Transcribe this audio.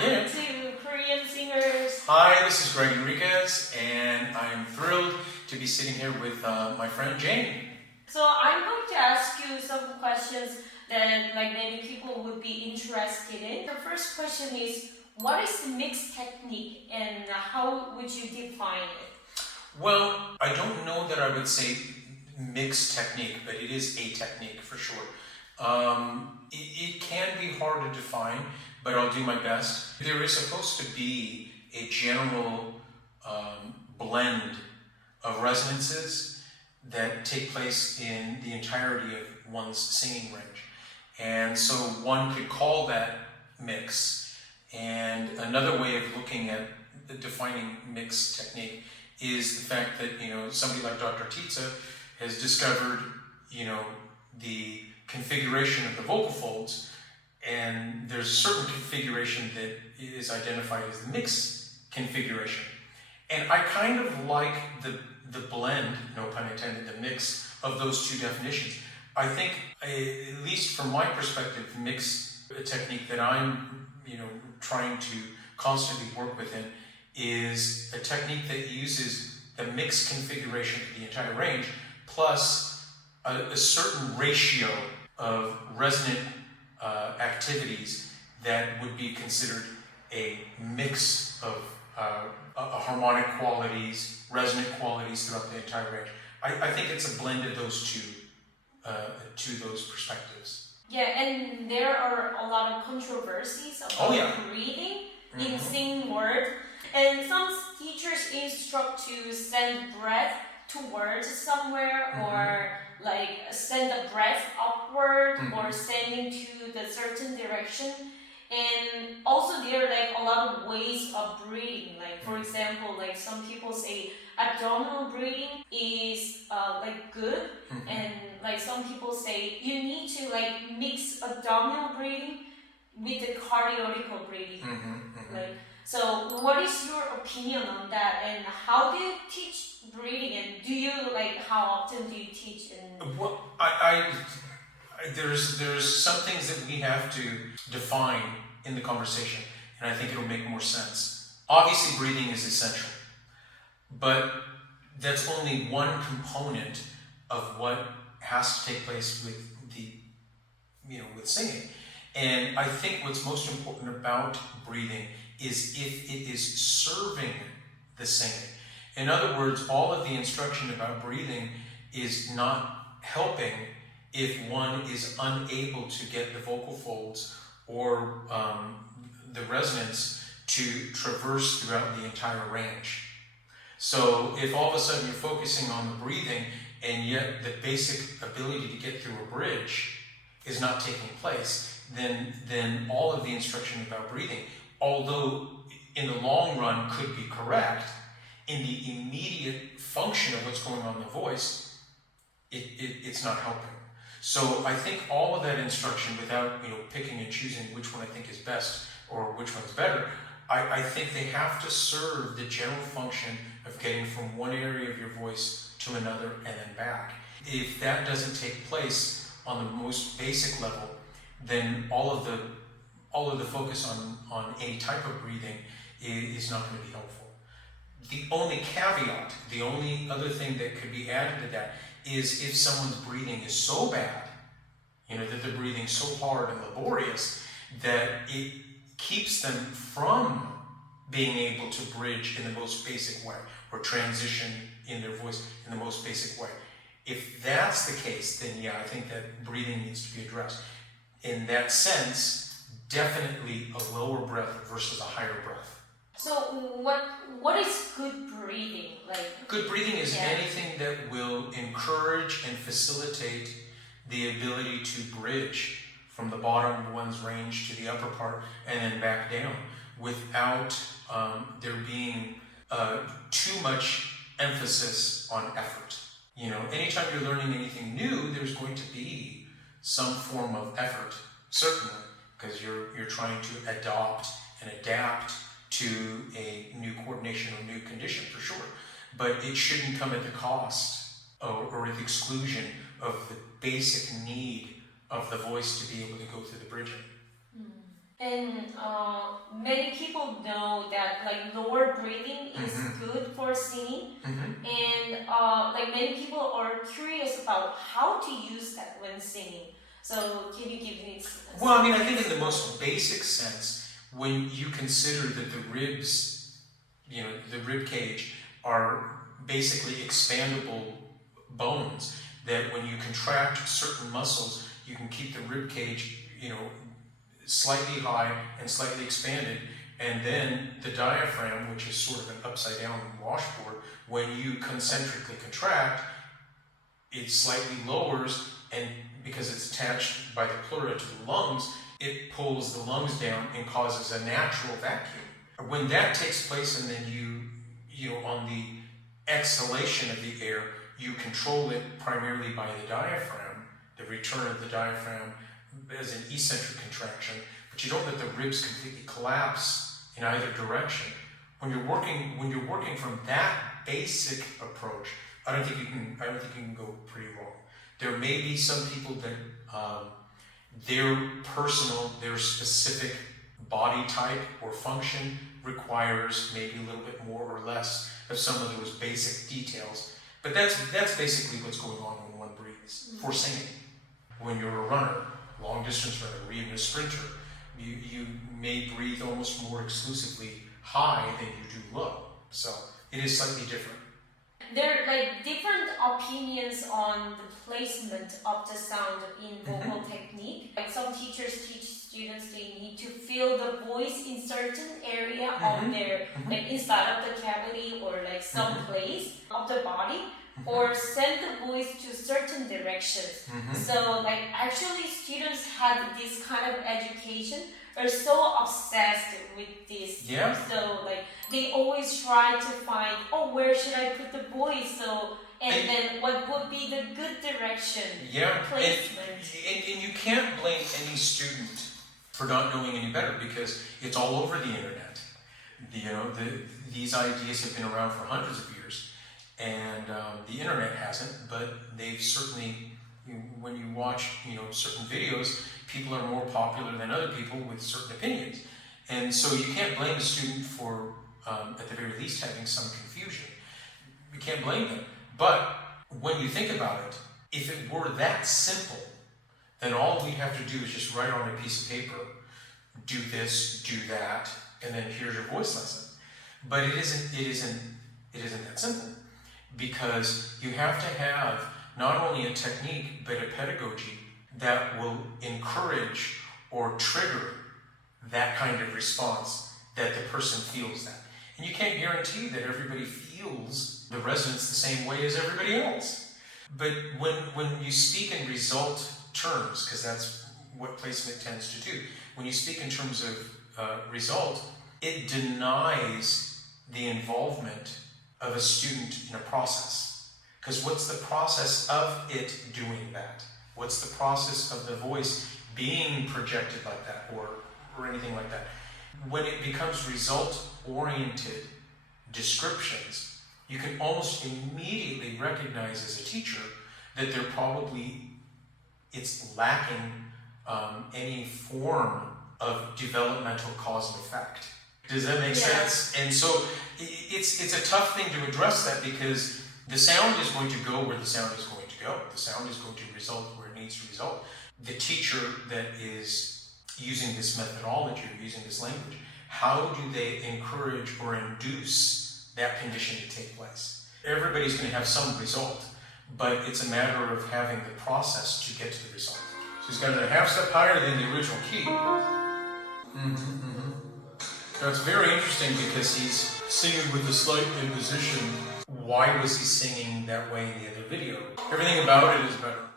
Yeah. to Korean singers. Hi, this is Greg Enriquez, and I am thrilled to be sitting here with my friend Jane. So I'm going to ask you some questions that like many people would be interested in. The first question is, what is the mix technique and how would you define it? Well, I don't know that I would say mix technique, but it is a technique for sure. It can be hard to define, but I'll do my best. There is supposed to be a general blend of resonances that take place in the entirety of one's singing range. And so one could call that mix. And another way of looking at defining mix technique is the fact that, somebody like Dr. Tietze has discovered, the configuration of the vocal folds, and there's a certain configuration that is identified as the mix configuration. And I kind of like the blend, no pun intended, the mix of those two definitions. I think, at least from my perspective, mix technique that I'm, trying to constantly work within is a technique that uses the mix configuration for the entire range plus a certain ratio of resonant activities that would be considered a mix of harmonic qualities, resonant qualities throughout the entire range. I think it's a blend of those two perspectives. Yeah, and there are a lot of controversies about breathing in singing word. And some teachers instruct to send breath towards somewhere or like send the breath upward or sending to the certain direction. And also there are like a lot of ways of breathing. Like for example, like some people say abdominal breathing is like good, and like some people say you need to like mix abdominal breathing with the cardiacal breathing. Like, so what is your opinion on that, and how do you teach breathing, and do you like how often do you teach? And well, there's some things that we have to define in the conversation, and I think it'll make more sense. Obviously, breathing is essential, but that's only one component of what has to take place with with singing. And I think what's most important about breathing is if it is serving the singing. In other words, all of the instruction about breathing is not helping if one is unable to get the vocal folds or the resonance to traverse throughout the entire range. So if all of a sudden you're focusing on the breathing and yet the basic ability to get through a bridge is not taking place, then all of the instruction about breathing, although in the long run could be correct, in the immediate function of what's going on in the voice, it's not helping. So I think all of that instruction, without picking and choosing which one I think is best or which one's better, I think they have to serve the general function of getting from one area of your voice to another and then back. If that doesn't take place on the most basic level, then all of the focus on any type of breathing is not going to be helpful. The only caveat, the only other thing that could be added to that is if someone's breathing is so bad, that they're breathing so hard and laborious that it keeps them from being able to bridge in the most basic way or transition in their voice in the most basic way. If that's the case, then yeah, I think that breathing needs to be addressed. In that sense, definitely a lower breath versus a higher breath. so what is good breathing? Like good breathing is anything that will encourage and facilitate the ability to bridge from the bottom of one's range to the upper part and then back down without there being too much emphasis on effort. Anytime you're learning anything new, there's going to be some form of effort, certainly, because you're trying to adopt and adapt to a new coordination or new condition for sure. But it shouldn't come at the cost or at the exclusion of the basic need of the voice to be able to go through the bridging. And many people know that like lower breathing is good for singing, and like many people are curious about how to use that when singing. So can you give me an Well, I mean, I think in the most basic sense, when you consider that the ribs, you know, the rib cage are basically expandable bones, that when you contract certain muscles, you can keep the rib cage, you know, slightly high and slightly expanded, and then the diaphragm, which is sort of an upside down washboard, when you concentrically contract, it slightly lowers, and because it's attached by the pleura to the lungs, it pulls the lungs down and causes a natural vacuum. When that takes place, and then you know, on the exhalation of the air, you control it primarily by the diaphragm, the return of the diaphragm as an eccentric contraction, but you don't let the ribs completely collapse in either direction. When you're working from that basic approach, I don't think you can go pretty wrong. There may be some people that their specific body type or function requires maybe a little bit more or less of some of those basic details. But that's basically what's going on when one breathes for singing. When you're a runner, long distance runner, or even a sprinter, you may breathe almost more exclusively high than you do low. So it is slightly different. There are like different opinions on the placement of the sound in vocal technique. Like some teachers teach students they need to feel the voice in certain area of their, like inside of the cavity or like some place of the body, or send the voice to certain directions. So like actually students had this kind of education are so obsessed with this. Yeah. So like they always try to find, oh, where should I put the voice? So and then what would be the good direction? Yeah. Placement. And you can't blame any student for not knowing any better, because it's all over the internet. You know, these ideas have been around for hundreds of years, and the internet hasn't. But they've certainly, when you watch, you know, certain videos, people are more popular than other people with certain opinions. And so you can't blame a student for, at the very least, having some confusion. You can't blame them. But when you think about it, if it were that simple, then all we have to do is just write on a piece of paper, do this, do that, and then here's your voice lesson. But it isn't that simple, because you have to have not only a technique, but a pedagogy that will encourage or trigger that kind of response, that the person feels that. And you can't guarantee that everybody feels the resonance the same way as everybody else. But when you speak in result terms, because that's what placement tends to do, when you speak in terms of result, it denies the involvement of a student in a process. Because what's the process of it doing that? What's the process of the voice being projected like that, or anything like that? When it becomes result-oriented descriptions, you can almost immediately recognize as a teacher that it's lacking any form of developmental cause and effect. Does that make sense? And so it's a tough thing to address that, because the sound is going to go where the sound is going to go. The sound is going to result where it needs to result. The teacher that is using this methodology or using this language, how do they encourage or induce that condition to take place? Everybody's going to have some result, but it's a matter of having the process to get to the result. So he's got a half step higher than the original key. Now it's very interesting because he's singing with a slight imposition. Why was he singing that way in the other video? Everything about it is better.